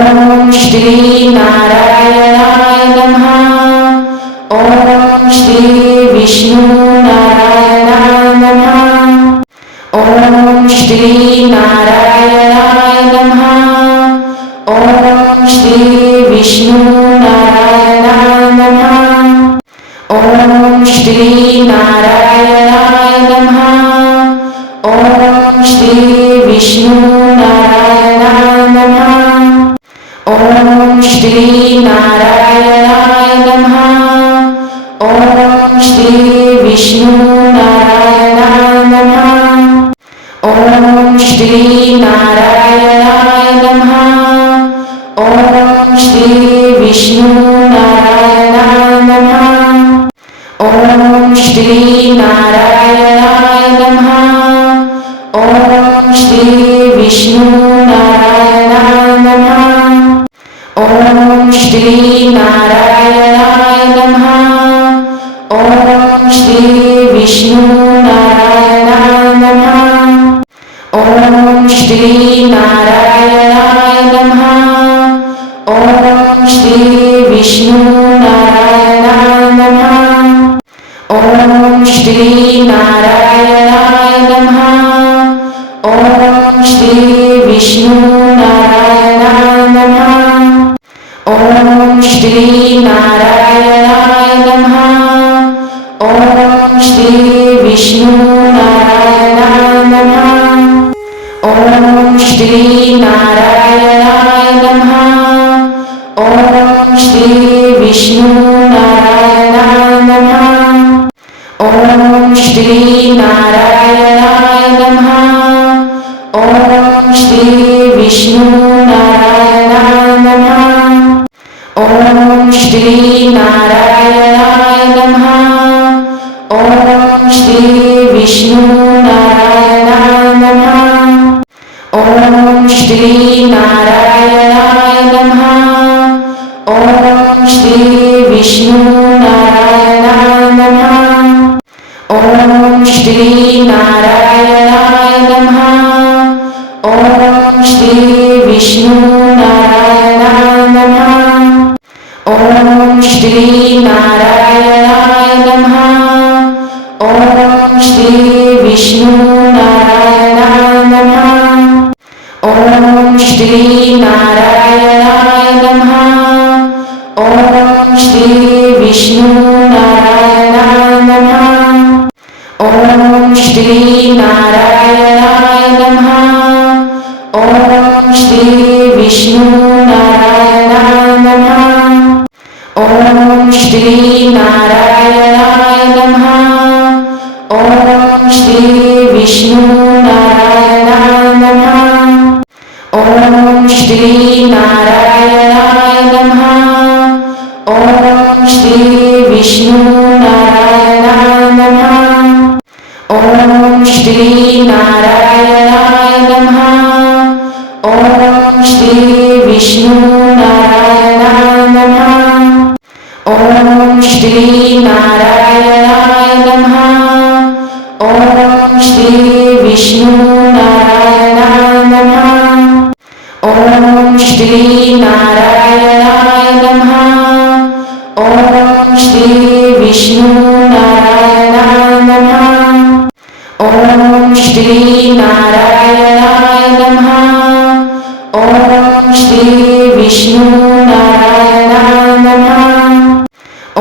ओम श्री नारायणाय नमः। ओम श्री विष्णु नारायणाय नमः। ओम श्री नारायणाय नमः। ओम श्री विष्णु नारायणाय नमः। ओम श्री नारायणाय नमः। ओम श्री विष्णु नारायणाय नमः। ओम श्री नारायणाय नमः। ओम श्री विष्णु नारायणाय नमः। ओम श्री नारायणाय नमः। ओम श्री विष्णु नारायणाय नमः। ओम श्री नारायणाय नमः। ओम श्री विष्णु नारायणाय नमः। ओम श्री नारायणाय नमः। ओम श्री विष्णु नारायणाय नमः। ओम श्री नारायणाय नमः। ओम श्री विष्णु नारायणाय नमः। ओम श्री नारायणाय नमः। ओम श्री विष्णु नारायणाय नमः। ओम श्री नारायणाय नमः। ओम श्री विष्णु नारायणाय नमः। ओम श्री नारायणाय नमः। ओम श्री विष्णु नारायणाय नमः। ओम श्री नारायणाय नमः। ओम श्री विष्णु नारायणाय नमः। ओम श्री नारायणाय नमः। ओम श्री विष्णु नारायणाय नमः। ओम श्री नारायणाय नमः। ओम श्री विष्णु नारायणाय नमः। ओम श्री नारायणाय नमः। ओम श्री विष्णु नारायणाय नमः। ओम श्री नारायणाय नमः। ओम श्री विष्णु नारायणाय नमः। ओम श्री नारायणाय नमः। ओम श्री विष्णु नारायणाय नमः। ओम श्री नारायणाय नमः। ओम श्री विष्णु नारायणाय नमः। ओम श्री नारायणाय नमः। ओम श्री विष्णु नारायणाय नमः। ओम श्री नारायणाय नमः। ओम श्री विष्णु नारायणाय नमः। ओम श्री नारायणाय नमः। ओम श्री विष्णु नारायणाय नमः। ओम श्री नारायणाय नमः। ओम श्री विष्णु नारायणाय नमः। ओम श्री नारायणाय नमः। ओम श्री विष्णु नारायणाय नमः। ओम श्री नारायणाय नमः। ओम श्री विष्णु नारायणाय नमः।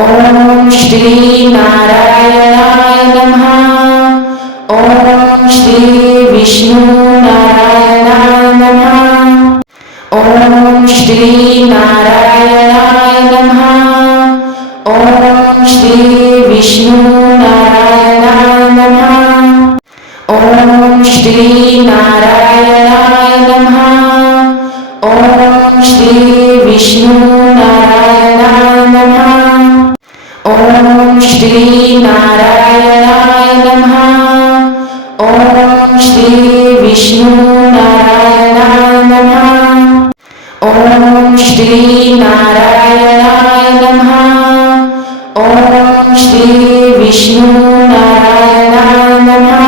ओम श्री नारायणाय नमः। ओम श्री विष्णु नारायणाय नमः। ओम श्री नारायणाय नमः। ओम श्री विष्णु नारायणाय नमः। ओम श्री नारायणाय नमः। ओम श्री विष्णु नारायणाय नमः। ओम श्री नारायणाय नमः। ओम श्री विष्णु नारायणाय नमः। ओम श्री नारायणाय नमः। ओम श्री विष्णु नारायणाय नमः।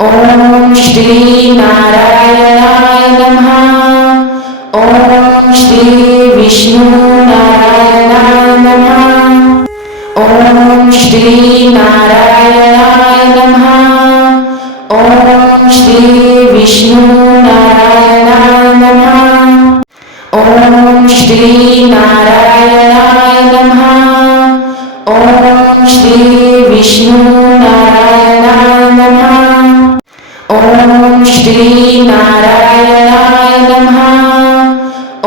ओम श्री नारायणाय नमः। ओम श्री विष्णुनारायणाय नमः। ॐ श्री नारायणाय नमः। ॐ श्री विष्णुनारायणाय नमः। ॐ श्री नारायणाय नमः। ॐ श्री विष्णुनारायणाय नमः। ॐ श्री नारायणाय नमः। ॐ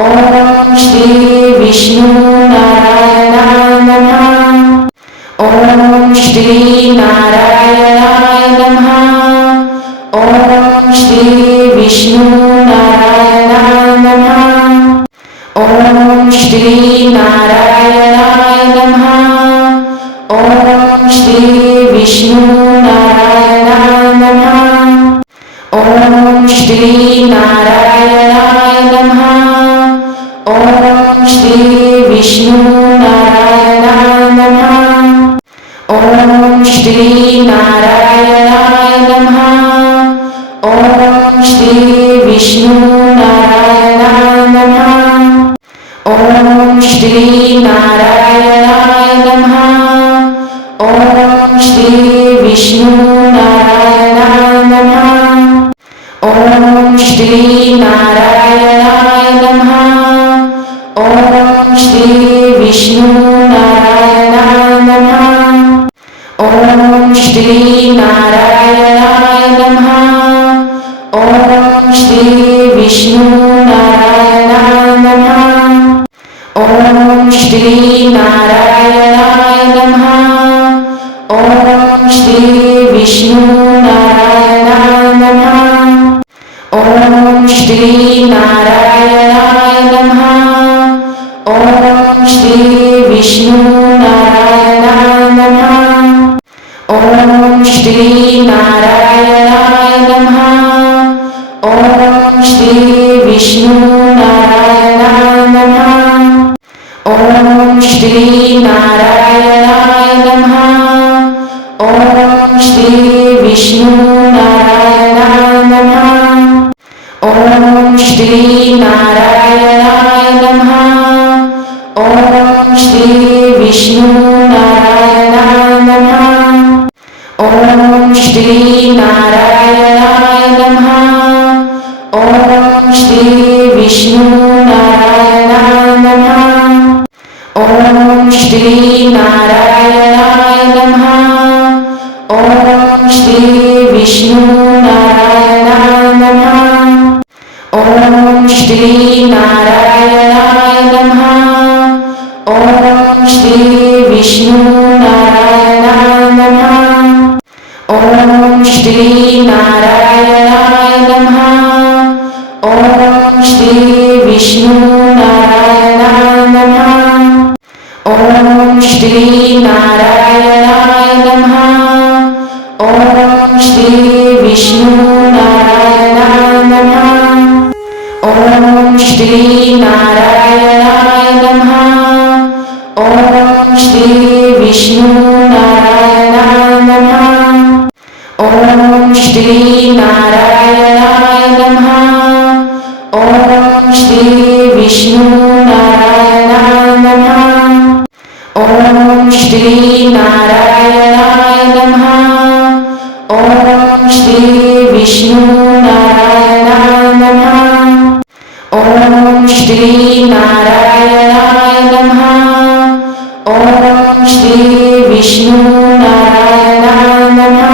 श्री विष्णुनारायणाय नमः। ॐ श्री नारायणाय नमः। ॐ श्री विष्णुनारायणाय नमः। ॐ श्री नारायणाय नमः। ॐ श्री विष्णुनारायणाय नमः। ॐ श्री नारायणाय नमः। ॐ श्री विष्णुनारायणाय नमः। ॐ श्री नारायणाय नमः। ॐ श्री विष्णुनारायणाय नमः। ॐ श्री नारायणाय नमः। ॐ श्री विष्णुनारायणाय नमः। ॐ श्री नारायणाय नमः। ॐ श्री विष्णुनारायणाय नमः। ॐ श्री नारायणाय नमः। ॐ श्री विष्णुनारायणाय नमः। ॐ श्री नारायणाय नमः। ॐ श्री विष्णुनारायणाय नमः। ॐ श्री नारायणाय नमः। ॐ श्री विष्णुनारायणाय नमः। ॐ श्री नारायणाय नमः। ॐ श्री विष्णुनारायणाय नमः। ॐ श्री नारायणाय नमः। ॐ श्री विष्णुनारायणाय नमः। ॐ श्री नारायणाय नमः। ॐ श्री विष्णुनारायणाय नमः। ॐ श्री नारायणाय नमः। ॐ श्री विष्णुनारायणाय नमः। ॐ श्री नारायणाय नमः। ॐ श्री विष्णुनारायणाय नमः। ॐ श्री नारायणाय नमः। ॐ श्री विष्णुनारायणाय नमः। ॐ श्री नारायणाय नमः। ॐ श्री विष्णुनारायणाय नमः। ॐ श्री नारायणाय नमः। ॐ श्री विष्णुनारायणाय नमः। ॐ श्री नारायणाय नमः। ॐ श्री विष्णुनारायणाय नमः। ॐ श्री नारायणाय नमः। ॐ श्री विष्णुनारायणाय नमः। ॐ श्री नारायणाय नमः। ॐ श्री विष्णुनारायणाय नमः। ॐ श्री नारायणाय नमः। ॐ श्री विष्णुनारायणाय नमः।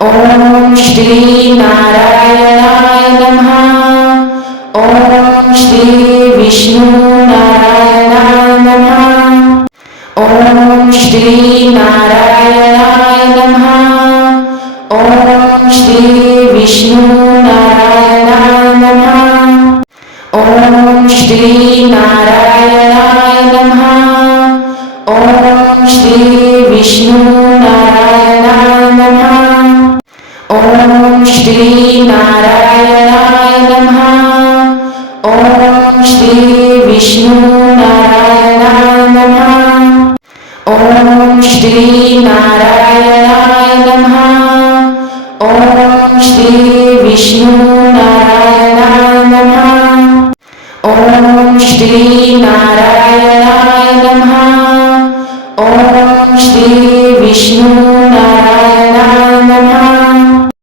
ॐ श्री नारायणाय नमः। ॐ श्री विष्णुनारायणाय नमः। ॐ श्री नारायणाय नमः। ॐ श्री विष्णुनारायणाय नमः। ॐ श्री नारायणाय नमः। ॐ श्री विष्णुनारायणाय नमः। ॐ श्री नारायणाय नमः। ॐ श्री विष्णुनारायणाय नमः। ॐ श्री नारायणाय नमः। ॐ श्री विष्णुनारायणाय नमः। ॐ श्री नारायणाय नमः. ओम श्री विष्णू